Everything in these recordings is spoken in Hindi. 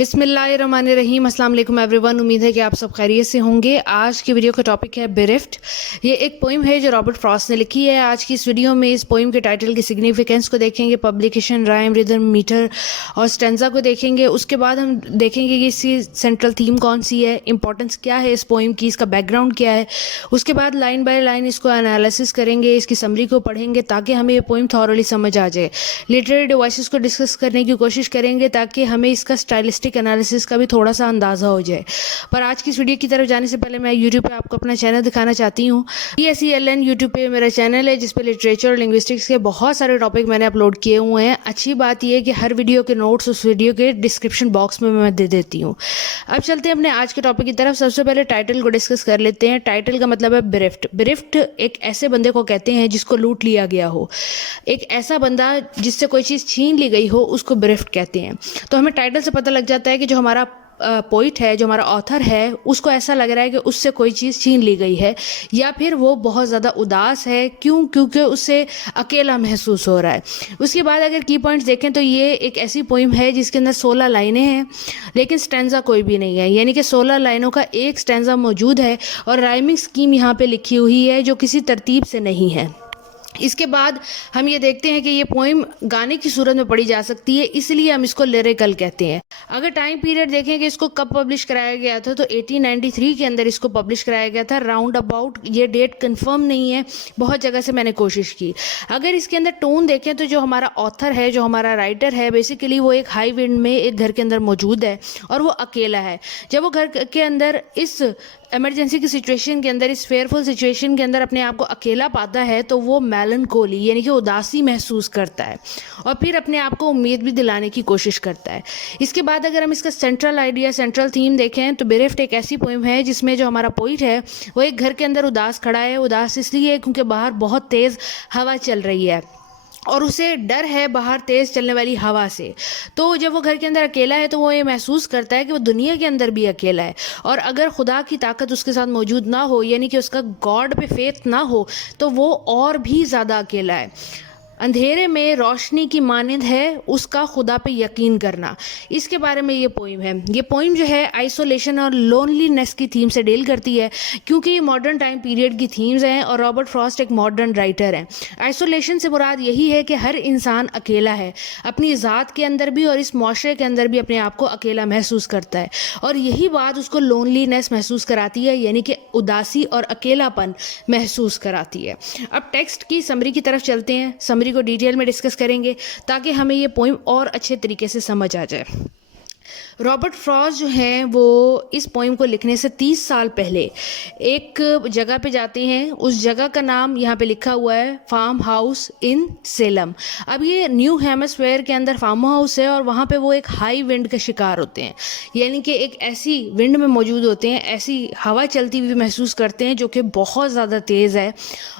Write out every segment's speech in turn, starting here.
बिस्मिल्लाहिर्रहमानिर्रहीम। अस्सलाम वालेकुम एवरीवन। उम्मीद है कि आप सब खैरियत से होंगे। आज की वीडियो का टॉपिक है बेरिफ्ट। ये एक पोइम है जो रॉबर्ट फ्रॉस्ट ने लिखी है। आज की इस वीडियो में इस पोइम के टाइटल की सिग्निफिकेंस को देखेंगे, पब्लिकेशन, राइम, रिदम, मीटर और स्टेंजा को देखेंगे। उसके बाद हम देखेंगे कि इसकी सेंट्रल थीम कौन सी है, इंपॉर्टेंस क्या है इस पोइम की, इसका बैकग्राउंड क्या है। उसके बाद लाइन बाय लाइन इसको एनालिसिस करेंगे, इसकी समरी को पढ़ेंगे ताकि हमें ये पोइम थॉरली समझ आ जाए। लिटरेरी डिवाइसेस को डिस्कस करने की कोशिश करेंगे ताकि हमें इसका स्टाइलिस्टिक एनालिसिस का भी थोड़ा सा अंदाजा हो जाए। पर आज की इस वीडियो की तरफ जाने से पहले मैं यूट्यूब पे आपको अपना चैनल दिखाना चाहती हूँ। PSELN यूट्यूब पे मेरा चैनल है जिस पे लिटरेचर और लिंग्विस्टिक्स के बहुत सारे टॉपिक मैंने अपलोड किए हुए हैं। अच्छी बात यह है कि हर वीडियो के नोट्स उस वीडियो के डिस्क्रिप्शन बॉक्स में मैं दे देती हूँ। अब चलते हैं अपने आज के टॉपिक की तरफ। सबसे पहले टाइटल को डिस्कस कर लेते हैं। टाइटल का मतलब है बेरिफ्ट। बेरिफ्ट एक ऐसे बंदे को कहते हैं जिसको लूट लिया गया हो। एक ऐसा बंदा जिससे कोई चीज़ छीन ली गई हो उसको बेरिफ्ट कहते हैं। तो हमें टाइटल से पता लग जाता है कि जो हमारा पोइट है, जो हमारा ऑथर है, उसको ऐसा लग रहा है कि उससे कोई चीज़ छीन ली गई है या फिर वो बहुत ज़्यादा उदास है। क्योंकि उससे अकेला महसूस हो रहा है। उसके बाद अगर की पॉइंट्स देखें तो ये एक ऐसी पोइम है जिसके अंदर 16 लाइनें हैं लेकिन स्टैंजा कोई भी नहीं है, यानी कि 16 लाइनों का एक स्टैंजा मौजूद है और राइमिंग स्कीम यहाँ पे लिखी हुई है जो किसी तरतीब से नहीं है। इसके बाद हम ये देखते हैं कि ये पोइम गाने की सूरत में पढ़ी जा सकती है, इसलिए हम इसको लिरिकल कहते हैं। अगर टाइम पीरियड देखें कि इसको कब पब्लिश कराया गया था तो 1893 के अंदर इसको पब्लिश कराया गया था। राउंड अबाउट ये डेट कंफर्म नहीं है, बहुत जगह से मैंने कोशिश की। अगर इसके अंदर टोन देखें तो जो हमारा ऑथर है, जो हमारा राइटर है, बेसिकली वो एक हाई विंड में एक घर के अंदर मौजूद है और वो अकेला है। जब वो घर के अंदर इस इमरजेंसी की सिचुएशन के अंदर, इस फेयरफुल सिचुएशन के अंदर अपने आप को अकेला पाता है तो वो मेलनकोली यानी कि उदासी महसूस करता है और फिर अपने आप को उम्मीद भी दिलाने की कोशिश करता है। इसके बाद अगर हम इसका सेंट्रल आइडिया, सेंट्रल थीम देखें तो बेरिफ्ट एक ऐसी पोइम है जिसमें जो हमारा पोइट है वो एक घर के अंदर उदास खड़ा है। उदास इसलिए क्योंकि बाहर बहुत तेज़ हवा चल रही है और उसे डर है बाहर तेज़ चलने वाली हवा से। तो जब वो घर के अंदर अकेला है तो वो ये महसूस करता है कि वो दुनिया के अंदर भी अकेला है और अगर खुदा की ताकत उसके साथ मौजूद ना हो, यानी कि उसका गॉड पे फेथ ना हो, तो वो और भी ज़्यादा अकेला है। अंधेरे में रोशनी की मानंद है उसका खुदा पे यकीन करना। इसके बारे में ये पोइम है। ये पोइम जो है आइसोलेशन और लोनलीनेस की थीम से डील करती है क्योंकि ये मॉडर्न टाइम पीरियड की थीम्स हैं और रॉबर्ट फ्रॉस्ट एक मॉडर्न राइटर हैं। आइसोलेशन से मुराद यही है कि हर इंसान अकेला है, अपनी ज़ात के अंदर भी और इस माशरे के अंदर भी अपने आप को अकेला महसूस करता है और यही बात उसको लोनलीनेस महसूस कराती है, यानी कि उदासी और अकेलापन महसूस कराती है। अब टेक्स्ट की समरी की तरफ चलते हैं। समरी को डिटेल में डिस्कस करेंगे ताकि हमें ये पोइम और अच्छे तरीके से समझ आ जाए। रॉबर्ट फ्रॉस्ट जो हैं वो इस पोइम को लिखने से 30 साल पहले एक जगह पे जाते हैं। उस जगह का नाम यहाँ पे लिखा हुआ है फार्म हाउस इन सेलम। अब ये न्यू हेमस्फेयर के अंदर फार्म हाउस है और वहाँ पे वो एक हाई विंड का शिकार होते हैं, यानी कि एक ऐसी विंड में मौजूद होते हैं, ऐसी हवा चलती हुई महसूस करते हैं जो कि बहुत ज़्यादा तेज़ है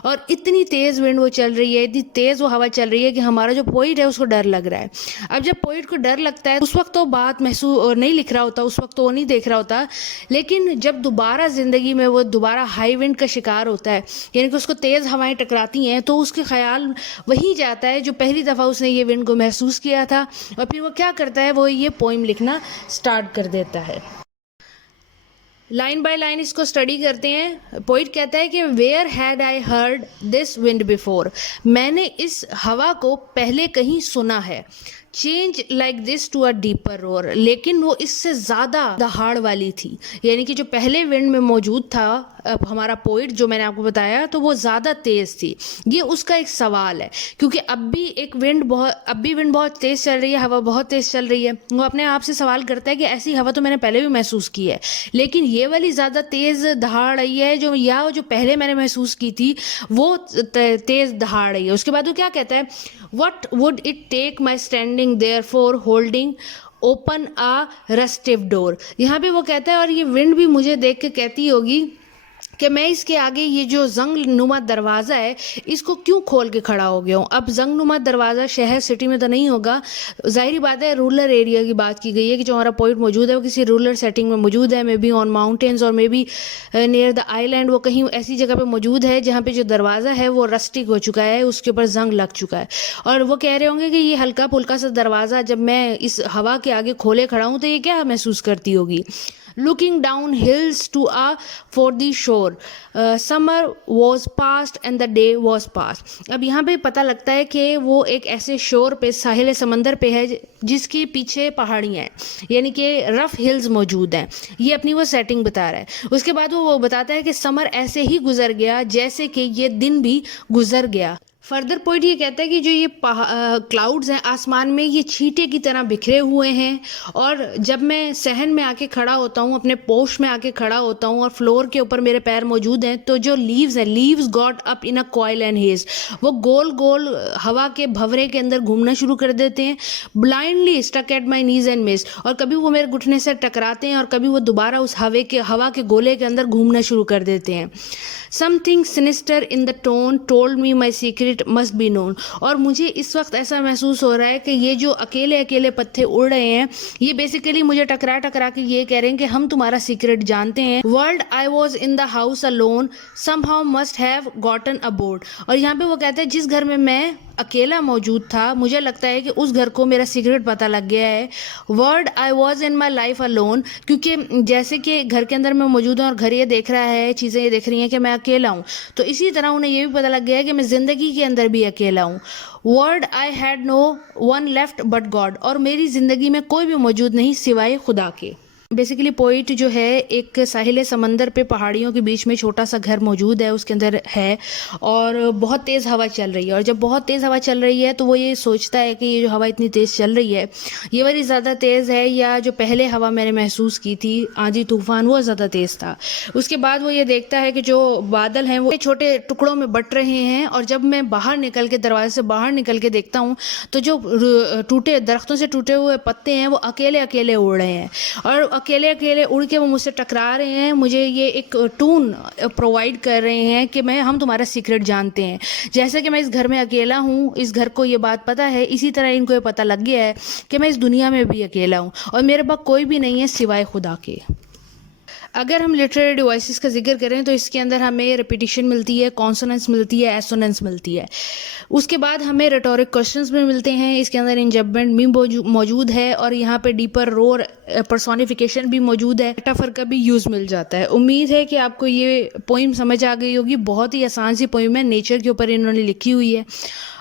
और इतनी तेज़ विंड वो चल रही है, इतनी तेज़ वो हवा चल रही है कि हमारा जो पोइट है उसको डर लग रहा है। अब जब पोइट को डर लगता है उस वक्त तो बात महसूस और नहीं लिख रहा होता, उस वक्त तो वो नहीं देख रहा होता, लेकिन जब दोबारा ज़िंदगी में वो दोबारा हाई विंड का शिकार होता है, यानी कि उसको तेज़ हवाएं टकराती हैं, तो उसके ख्याल वही जाता है जो पहली दफ़ा उसने ये विंड को महसूस किया था और फिर वो क्या करता है, वो ये पोइम लिखना स्टार्ट कर देता है। लाइन बाय लाइन इसको स्टडी करते हैं। पोइट कहता है कि where had I heard this wind before, मैंने इस हवा को पहले कहीं सुना है। Change like this to a deeper roar, लेकिन वो इससे ज़्यादा दहाड़ वाली थी, यानी कि जो पहले विंड में मौजूद था हमारा पोइट जो मैंने आपको बताया, तो वो ज़्यादा तेज़ थी। ये उसका एक सवाल है क्योंकि अब भी विंड बहुत तेज़ चल रही है, हवा बहुत तेज़ चल रही है। वो अपने आप से सवाल करता है कि ऐसी हवा तो मैंने पहले भी महसूस की है, लेकिन ये वाली ज़्यादा तेज़ दहाड़ रही है जो पहले मैंने महसूस की थी वो तेज़ दहाड़ रही है। उसके बाद वो क्या कहता है, what would it take my standing there for holding open a rusted door. यहाँ पे वो कहता है और ये विंड भी मुझे देख के कहती होगी कि मैं इसके आगे ये जो जंग नुमा दरवाज़ा है इसको क्यों खोल के खड़ा हो गया हूँ। अब जंग नुमा दरवाज़ा शहर सिटी में तो नहीं होगा, ज़ाहिर बात है रूरल एरिया की बात की गई है कि जो हमारा पॉइंट मौजूद है वो किसी रूरल सेटिंग में मौजूद है, मे बी ऑन माउंटेन्स और may be near the island, वो कहीं ऐसी जगह पे मौजूद है जहाँ पे जो दरवाज़ा है वो रस्टिक हो चुका है, उसके ऊपर जंग लग चुका है। और वो कह रहे होंगे कि ये हल्का फुल्का सा दरवाज़ा जब मैं इस हवा के आगे खोले खड़ा हूँ तो ये क्या महसूस करती होगी। Looking down hills to a for the shore, summer was past and the day was past। अब यहाँ पे पता लगता है कि वो एक ऐसे शोर पे, साहिल समंदर पे है जिसके पीछे पहाड़ियाँ हैं, यानी कि रफ हिल्स मौजूद हैं। ये अपनी वो सेटिंग बता रहा है। उसके बाद वो बताता है कि समर ऐसे ही गुजर गया जैसे कि ये दिन भी गुजर गया। फर्दर पॉइंट ये कहता है कि जो ये क्लाउड्स हैं आसमान में, ये छींटे की तरह बिखरे हुए हैं, और जब मैं सहन में आके खड़ा होता हूँ, अपने पोश में आके खड़ा होता हूँ और फ्लोर के ऊपर मेरे पैर मौजूद हैं, तो जो लीव्स हैं, leaves got up in a coil and hedge, वो गोल गोल हवा के भंवरे के अंदर घूमना शुरू कर देते हैं। Blindly stuck at my knees and miss, और कभी वो मेरे घुटने से टकराते हैं और कभी वो दोबारा उस हवा के गोले के अंदर घूमना शुरू कर देते हैं। Something sinister in the tone told me my secret must be known, और मुझे इस वक्त ऐसा महसूस हो रहा है कि ये जो अकेले अकेले पत्ते उड़ रहे हैं ये बेसिकली मुझे टकरा टकरा के ये कह रहे हैं कि हम तुम्हारा सीक्रेट जानते हैं। World I was in the house alone somehow must have gotten aboard, और यहाँ पे वो कहते हैं जिस घर में मैं अकेला मौजूद था मुझे लगता है कि उस घर को मेरा सीक्रेट पता लग गया है। Word I was in my life alone, क्योंकि जैसे कि घर के अंदर मैं मौजूद हूँ और घर ये देख रहा है, चीज़ें ये देख रही हैं कि मैं अकेला हूँ, तो इसी तरह उन्हें ये भी पता लग गया है कि मैं ज़िंदगी के अंदर भी अकेला हूँ। Word I had no one left but God, और मेरी ज़िंदगी में कोई भी मौजूद नहीं सिवाय खुदा के। बेसिकली पोइट जो है एक साहिल समंदर पे पहाड़ियों के बीच में छोटा सा घर मौजूद है, उसके अंदर है, और बहुत तेज़ हवा चल रही है। और जब बहुत तेज़ हवा चल रही है तो वो ये सोचता है कि ये जो हवा इतनी तेज़ चल रही है ये वाली ज़्यादा तेज़ है या जो पहले हवा मैंने महसूस की थी आंधी तूफान वो ज़्यादा तेज़ था। उसके बाद वो ये देखता है कि जो बादल हैं वो छोटे टुकड़ों में बट रहे हैं, और जब मैं बाहर निकल के दरवाजे से बाहर निकल के देखता हूँ तो जो टूटे दरख्तों से टूटे हुए पत्ते हैं वो अकेले अकेले उड़ रहे हैं, और अकेले अकेले उड़ के वो मुझसे टकरा रहे हैं। मुझे ये एक टून प्रोवाइड कर रहे हैं कि हम तुम्हारा सीक्रेट जानते हैं। जैसे कि मैं इस घर में अकेला हूँ, इस घर को ये बात पता है, इसी तरह इनको ये पता लग गया है कि मैं इस दुनिया में भी अकेला हूँ और मेरे पास कोई भी नहीं है सिवाय खुदा के। अगर हम लिटरेरी डिवाइसेस का जिक्र करें तो इसके अंदर हमें रिपीटिशन मिलती है, कॉन्सोनेंस मिलती है, एसोनेंस मिलती है। उसके बाद हमें रेटोरिक क्वेश्चंस भी मिलते हैं, इसके अंदर इंजबमेंट भी मौजूद है, और यहाँ पे डीपर रोर पर्सोनिफिकेशन भी मौजूद है, मेटाफर का भी यूज़ मिल जाता है। उम्मीद है कि आपको ये पोइम समझ आ गई होगी। बहुत ही आसान सी पोइम है, नेचर के ऊपर इन्होंने लिखी हुई है,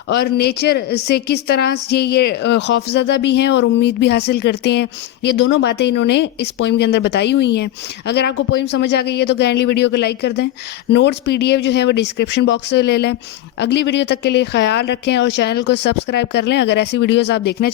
और नेचर से किस तरह से ये खौफज़दा भी हैं और उम्मीद भी हासिल करते हैं, ये दोनों बातें इन्होंने इस पोइम के अंदर बताई हुई हैं। अगर आपको पोइम समझ आ गई है तो काइंडली वीडियो को लाइक कर दें। नोट्स PDF जो है वो डिस्क्रिप्शन बॉक्स से ले लें। अगली वीडियो तक के लिए ख्याल रखें और चैनल को सब्सक्राइब कर लें अगर ऐसी वीडियोज़ आप देखना